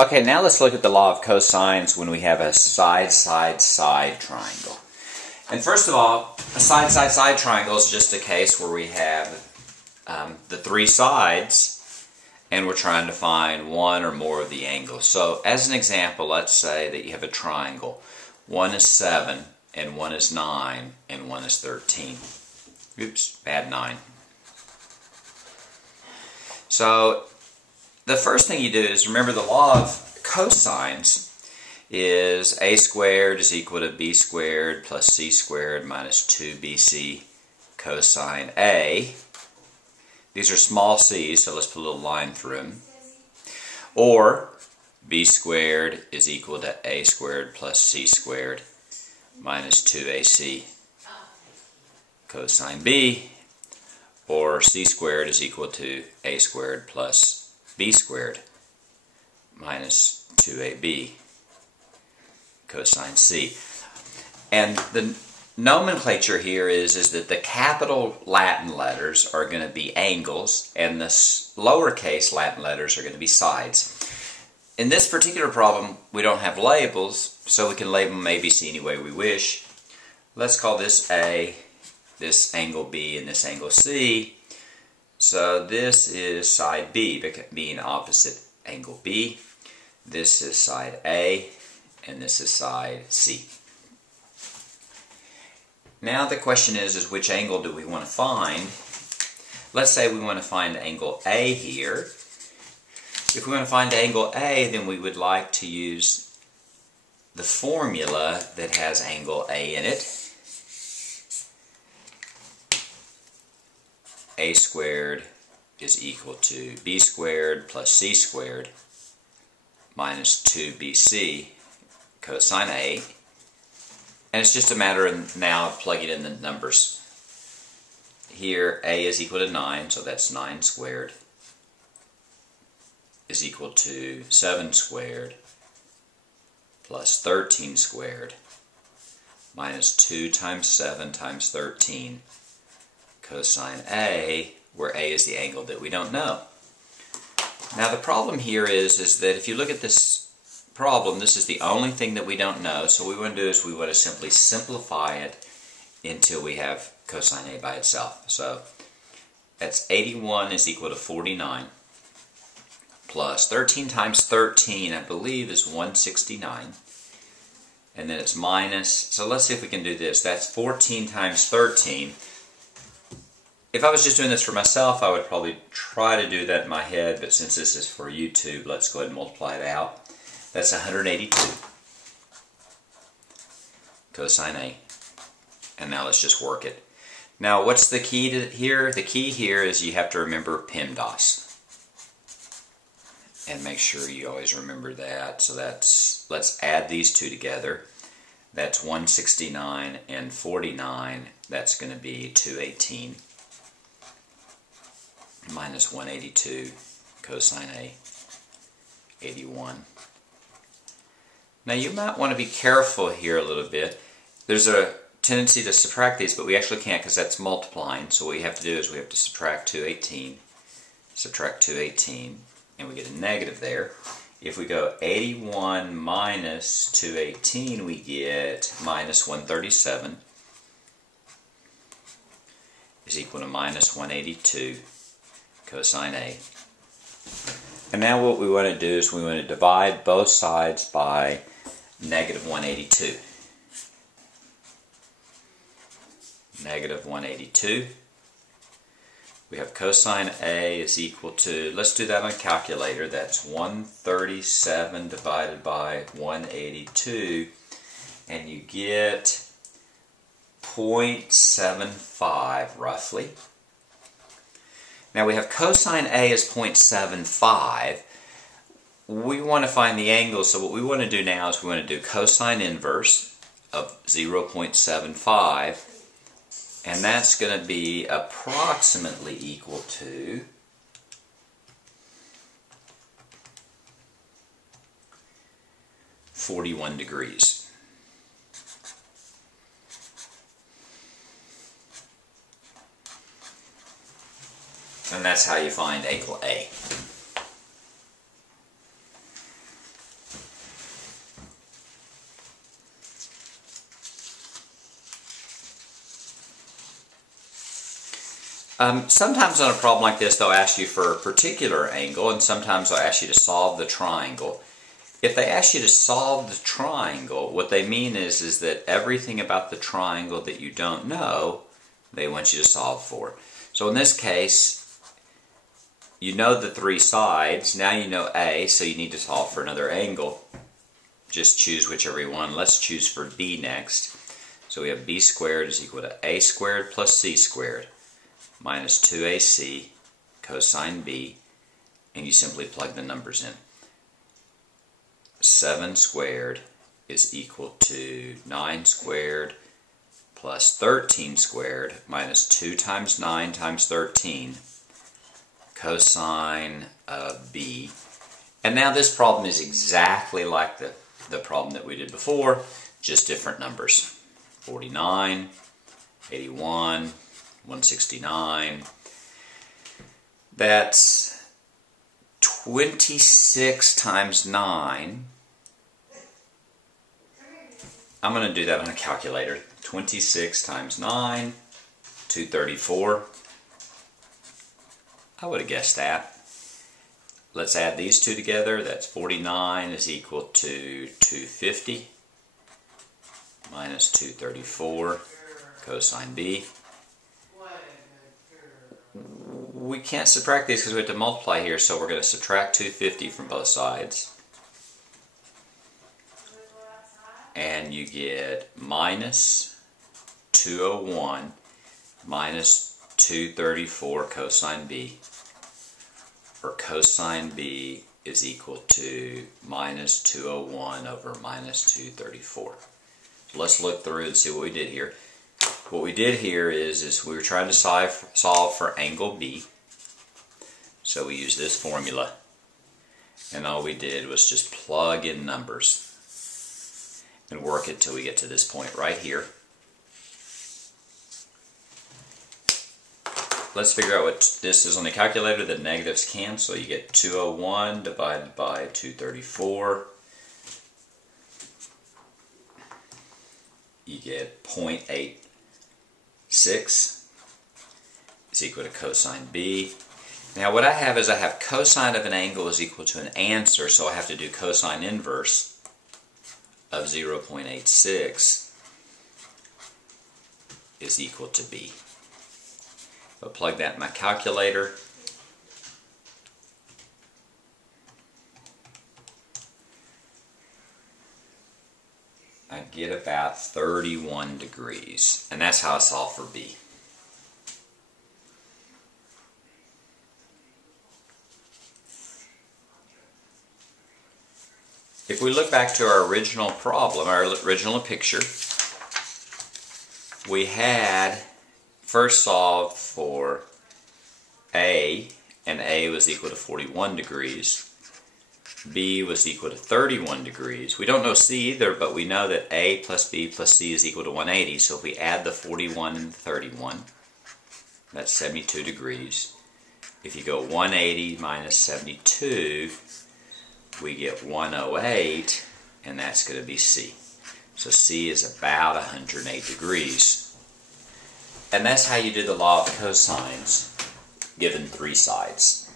Okay, now let's look at the law of cosines when we have a side-side-side triangle. And first of all, a side-side-side triangle is just a case where we have the three sides and we're trying to find one or more of the angles. So as an example, let's say that you have a triangle. One is 7 and one is 9 and one is 13. Oops, bad 9. So the first thing you do is remember the law of cosines is a squared is equal to b squared plus c squared minus 2bc cosine A. These are small c's, so let's put a little line through them. Or b squared is equal to a squared plus c squared minus 2ac cosine B. Or c squared is equal to a squared plus b squared minus 2ab cosine C. And the nomenclature here is that the capital Latin letters are going to be angles and the lowercase Latin letters are going to be sides. In this particular problem, we don't have labels, so we can label them A, B, C any way we wish. Let's call this A, this angle B, and this angle C. So this is side B, being opposite angle B. This is side A, and this is side C. Now the question is which angle do we want to find? Let's say we want to find angle A here. If we want to find angle A, then we would like to use the formula that has angle A in it. A squared is equal to b squared plus c squared minus 2bc cosine A. And it's just a matter of now plugging in the numbers. Here A is equal to 9, so that's 9 squared is equal to 7 squared plus 13 squared minus 2 times 7 times 13 cosine A, where A is the angle that we don't know. Now the problem here is that if you look at this problem, this is the only thing that we don't know, so what we want to do is we want to simply simplify it until we have cosine A by itself. So that's 81 is equal to 49 plus 13 times 13, I believe, is 169. And then it's minus, so let's see if we can do this. That's 14 times 13. If I was just doing this for myself, I would probably try to do that in my head, but since this is for YouTube, let's go ahead and multiply it out. That's 182 cosine A. And now let's just work it. Now what's the key to here? The key here is you have to remember PEMDAS. And make sure you always remember that. So that's, let's add these two together. That's 169 and 49. That's going to be 218 minus 182 cosine A, 81. Now you might want to be careful here a little bit. There's a tendency to subtract these, but we actually can't because that's multiplying. So what we have to do is we have to subtract 218, and we get a negative there. If we go 81 minus 218, we get minus 137 is equal to minus 182 cosine A. And now what we want to do is we want to divide both sides by negative 182. Negative 182. We have cosine A is equal to, let's do that on a calculator, that's 137 divided by 182, and you get 0.75 roughly. Now we have cosine A is 0.75. We want to find the angle, so what we want to do now is we want to do cosine inverse of 0.75, and that's going to be approximately equal to 41 degrees. And that's how you find angle A. Sometimes on a problem like this, they'll ask you for a particular angle, and sometimes they'll ask you to solve the triangle. If they ask you to solve the triangle, what they mean is that everything about the triangle that you don't know, they want you to solve for. So in this case, you know the three sides. Now you know A, so you need to solve for another angle. Just choose whichever you want. Let's choose for B next. So we have B squared is equal to A squared plus C squared minus 2AC cosine B, and you simply plug the numbers in. 7 squared is equal to 9 squared plus 13 squared minus 2 times 9 times 13 cosine of B. And now this problem is exactly like the problem that we did before, just different numbers. 49, 81, 169. That's 26 times 9. I'm going to do that on a calculator. 26 times 9, 234. I would have guessed that. Let's add these two together. That's 49 is equal to 250 minus 234 cosine B. We can't subtract these because we have to multiply here, so we're going to subtract 250 from both sides. And you get minus 201 minus 234 cosine B, or cosine B is equal to minus 201 over minus 234. So let's look through and see what we did here. What we did here is we were trying to solve for angle B. So we used this formula, and all we did was just plug in numbers and work it till we get to this point right here. Let's figure out what this is on the calculator. The negatives cancel. You get 201 divided by 234. You get 0.86 is equal to cosine B. Now what I have is I have cosine of an angle is equal to an answer, so I have to do cosine inverse of 0.86 is equal to B. I'll plug that in my calculator. I get about 31 degrees, and that's how I solve for B. If we look back to our original problem, our original picture, we had first solved for A, and A was equal to 41 degrees. B was equal to 31 degrees. We don't know C either, but we know that A plus B plus C is equal to 180. So if we add the 41 and the 31, that's 72 degrees. If you go 180 minus 72, we get 108, and that's going to be C. So C is about 108 degrees. And that's how you do the law of cosines given three sides.